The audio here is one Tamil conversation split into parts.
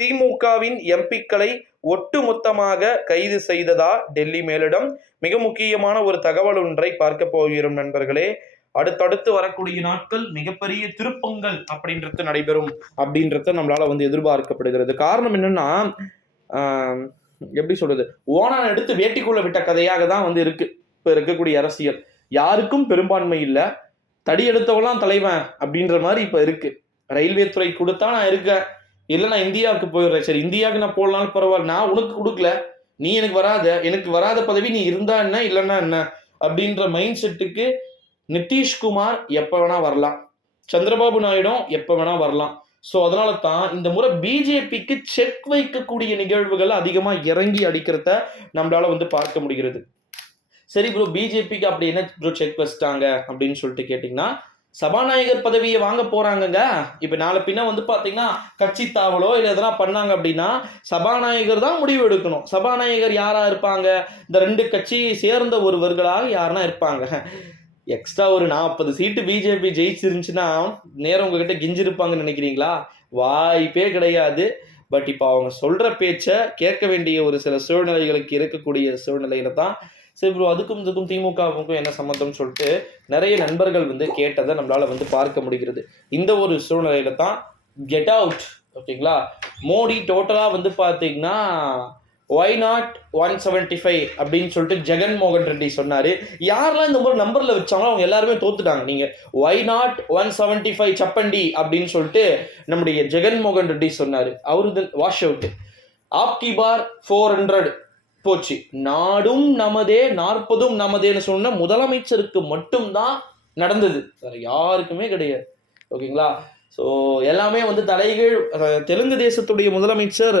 திமுகவின் எம்பிக்களை ஒட்டுமொத்தமாக கைது செய்ததா டெல்லி மேலிடம்? மிக முக்கியமான ஒரு தகவல் ஒன்றை பார்க்க போகிறோம் நண்பர்களே. அடுத்தடுத்து வரக்கூடிய நாட்கள் மிகப்பெரிய திருப்பங்கள் அப்படின்றது நடைபெறும் அப்படின்றது நம்மளால எதிர்பார்க்கப்படுகிறது. காரணம் என்னன்னா, எப்படி சொல்றது, ஓனான எடுத்து வேட்டிக்குள்ள விட்ட கதையாக தான் இருக்கு இப்ப இருக்கக்கூடிய அரசியல். யாருக்கும் பெரும்பான்மை இல்லை, தடி எடுத்தவெல்லாம் தலைவன் அப்படின்ற மாதிரி இப்ப இருக்கு. ரயில்வே துறை கொடுத்தா நான் இருக்கேன், இல்லை நான் இந்தியாவுக்கு போயிடுறேன். சரி, இந்தியாவுக்கு நான் போடலான்னு பரவாயில்ல, நான் உனக்கு கொடுக்கல, நீ எனக்கு வராத பதவி நீ இருந்தா என்ன இல்லைன்னா என்ன அப்படின்ற மைண்ட் செட்டுக்கு நிதிஷ்குமார் எப்ப வேணா வரலாம், சந்திரபாபு நாயுடு எப்ப வேணா வரலாம். ஸோ அதனால தான் இந்த முறை பிஜேபிக்கு செக் வைக்கக்கூடிய நிகழ்வுகள் அதிகமா இறங்கி அடிக்கிறத நம்மளால பார்க்க முடிகிறது. சரி ப்ரோ, பிஜேபிக்கு அப்படி என்ன ப்ரோ செக் வச்சிட்டாங்க அப்படின்னு சொல்லிட்டு கேட்டீங்கன்னா, சபாநாயகர் பதவியை வாங்க போறாங்கங்க. இப்ப நாளை பின்ன பாத்தீங்கன்னா கட்சி தாவலோ இல்லை எதனா பண்ணாங்க அப்படின்னா சபாநாயகர் தான் முடிவு எடுக்கணும். சபாநாயகர் யாரா இருப்பாங்க? இந்த 2 கட்சியை சேர்ந்த ஒருவர்களாக யாருன்னா இருப்பாங்க. எக்ஸ்ட்ரா ஒரு 40 சீட்டு பிஜேபி ஜெயிச்சிருந்துச்சுன்னா நேரம் உங்ககிட்ட கிஞ்சிருப்பாங்கன்னு நினைக்கிறீங்களா? வாய்ப்பே கிடையாது. பட் இப்போ அவங்க சொல்ற பேச்ச கேட்க வேண்டிய ஒரு சில சூழ்நிலைகளுக்கு இருக்கக்கூடிய சூழ்நிலையில தான் சரி ப்ரோ, அதுக்கும் இதுக்கும் திமுகவுக்கும் என்ன சம்மந்தம்னு சொல்லிட்டு நிறைய நண்பர்கள் கேட்டதை நம்மளால பார்க்க முடிகிறது. இந்த ஒரு சூழ்நிலையில தான் கெட் அவுட், ஓகேங்களா, மோடி டோட்டலா பார்த்தீங்கன்னா ஒய் நாட் 175 அப்படின்னு சொல்லிட்டு ஜெகன்மோகன் ரெட்டி சொன்னாரு. யாரெல்லாம் இந்த மாதிரி நம்பர்ல வச்சாங்களோ அவங்க எல்லாருமே தோத்துட்டாங்க. நீங்க ஒய் நாட் 175 சப்பண்டி அப்படின்னு சொல்லிட்டு நம்முடைய ஜெகன்மோகன் ரெட்டி சொன்னாரு. அவரு வாஷ் அவுட். ஆப்கி பார் 400 போச்சு. நாடும் நமதே 40 நமதேன்னு சொன்ன முதலமைச்சருக்கு மட்டும்தான் நடந்தது, வேற யாருக்குமே கிடையாது. ஓகேங்களா? ஸோ எல்லாமே தலைகீழ். தெலுங்கு தேசத்துடைய முதலமைச்சர்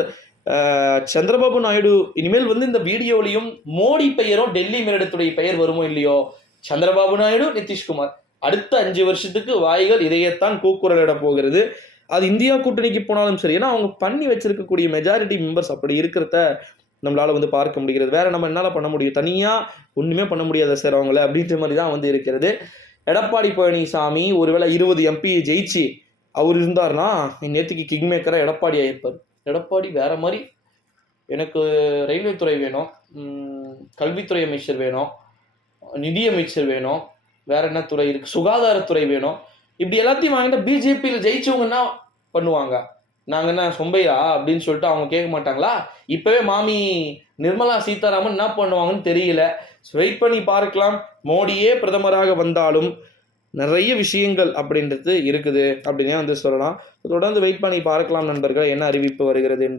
சந்திரபாபு நாயுடு இனிமேல் இந்த வீடியோலையும் மோடி பெயரும் டெல்லி மேலிடத்துடைய பெயர் வருமோ இல்லையோ, சந்திரபாபு நாயுடு, நிதிஷ்குமார் அடுத்த 5 வருஷத்துக்கு வாய்கள் இதையத்தான் கூக்குரலிட போகிறது. அது இந்தியா கூட்டணிக்கு போனாலும் சரி, ஏன்னா அவங்க பண்ணி வச்சிருக்கக்கூடிய மெஜாரிட்டி மெம்பர்ஸ் அப்படி இருக்கிறத நம்மளால பார்க்க முடிகிறது. வேற நம்ம என்னால பண்ண முடியும்? தனியா ஒண்ணுமே பண்ண முடியாத சார் அவங்கள அப்படின்ற மாதிரி தான் இருக்கிறது. எடப்பாடி பழனிசாமி ஒருவேளை 20 எம்பி ஜெயிச்சு அவர் இருந்தார்னா நேற்றுக்கு கிங் மேக்கரா எடப்பாடி ஆயிருப்பார். எடப்பாடி வேற மாதிரி, எனக்கு ரயில்வே துறை வேணும், கல்வித்துறை அமைச்சர் வேணும், நிதி அமைச்சர் வேணும், வேற என்ன துறை இருக்கு, சுகாதாரத்துறை வேணும், இப்படி எல்லாத்தையும் வாங்கிட்டு பிஜேபியில் ஜெயிச்சவங்கன்னா பண்ணுவாங்க. நாங்கள் என்ன சொம்பையா அப்படின்னு சொல்லிட்டு அவங்க கேட்க மாட்டாங்களா? இப்பவே மாமி நிர்மலா சீதாராமன் என்ன பண்ணுவாங்கன்னு தெரியல. வெயிட் பண்ணி பார்க்கலாம். மோடியே பிரதமராக வந்தாலும் நிறைய விஷயங்கள் அப்படின்றது இருக்குது அப்படின்னே சொல்லலாம். தொடர்ந்து வெயிட் பண்ணி பார்க்கலாம் நண்பர்கள், என்ன அறிவிப்பு வருகிறது என்று.